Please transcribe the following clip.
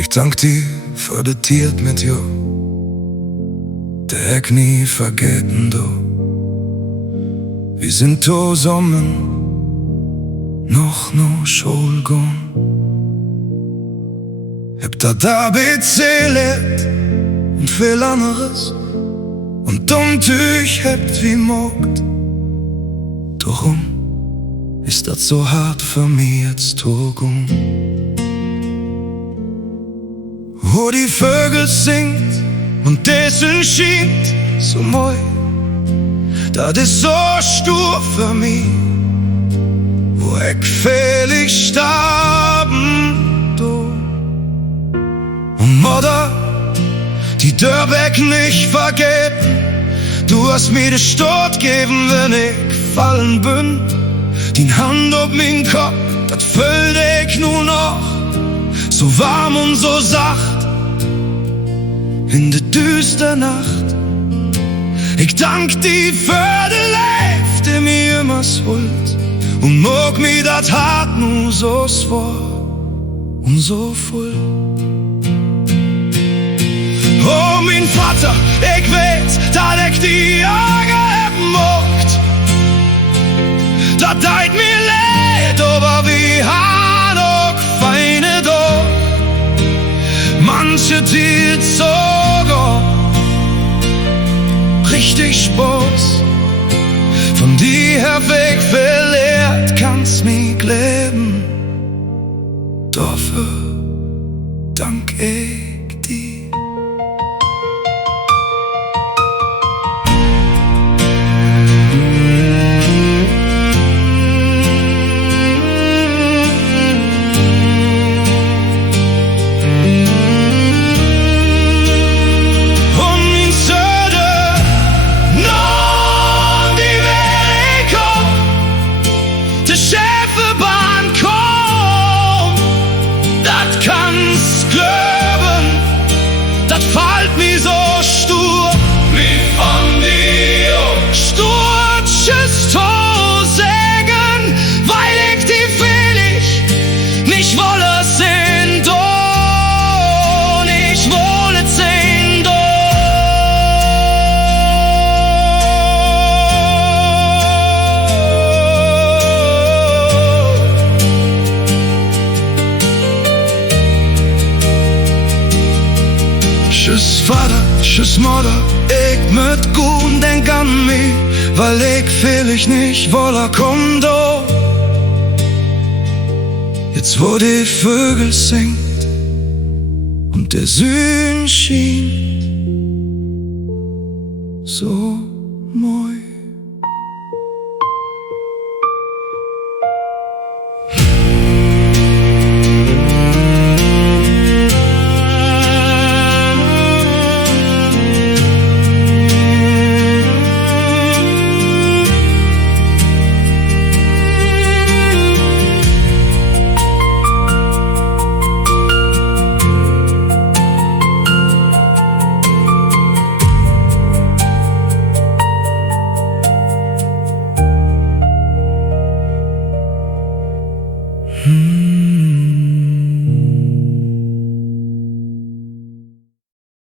Ich dank dir för det tid med jo. Det jag nie vergeten då. Vi sind to sammen noch no Schulgon. Heb dat da bezählet und viel anderes. Und ich hebt wie mogt. Darum ist das so hart für mich jetzt Togun. Wo die Vögel singt und dessen schient so moi. Das ist so stur für mich. Wo ich fehlig starben do. Und Mutter, die Dörbeck nicht vergeben. Du hast mir den Stot geben, wenn ich fallen bin. Die Hand ob mein Kopf, das füllt ich nur noch. So warm und so sacht in der düster Nacht. Ich dank dir für den Leib, der mir immer holt. Und mag mir das hart nur so svår und so voll. Oh, mein Vater, ich weiß, dass ich die Augen mocht. Das tut mir leid, aber wir haben auch feine da. Manche Tiere sogar richtig Spaß. Von dir weg verlehrt kannst mich leben. Dafür dank ich dir. Das fällt mir so stur wie von dir. Sturches Tor sägen, weil ich die will nicht wolle sehen, doch nicht wolle sehen, doch. Tschüss Vater, tschüss Mutter, ich möt gut denk an mich, weil ich vielleicht nicht woller komm do. Jetzt wo die Vögel singt und der Süden schien so moi.